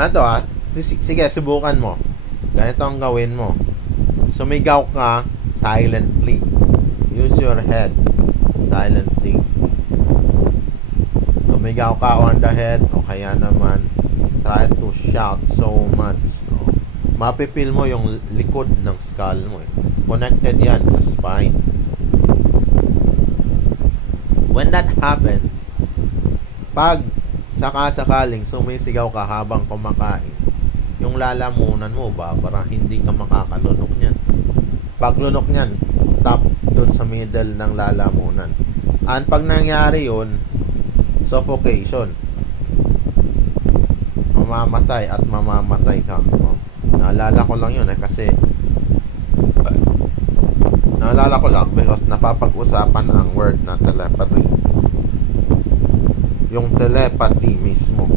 Ano ah? Sige, subukan mo. Ganito ang gawin mo. Sumigaw ka silently. Use your head silently. Sumigaw ka on the head o kaya naman try to shout so much. O, mapipil mo yung likod ng skull mo eh. Connected yan sa spine. When that happen, pag sakasakaling sumisigaw ka habang kumakain, yung lalamunan mo ba para hindi ka makakalunok niyan. Pag lunok niyan, stop dun sa middle ng lalamunan. And pag nangyari yun, suffocation. Mamamatay at mamamatay ka. Oh. Naalala ko lang yun kasi naalala ko lang because napapag-usapan ang word na telepathy. Yung telepathy mismo.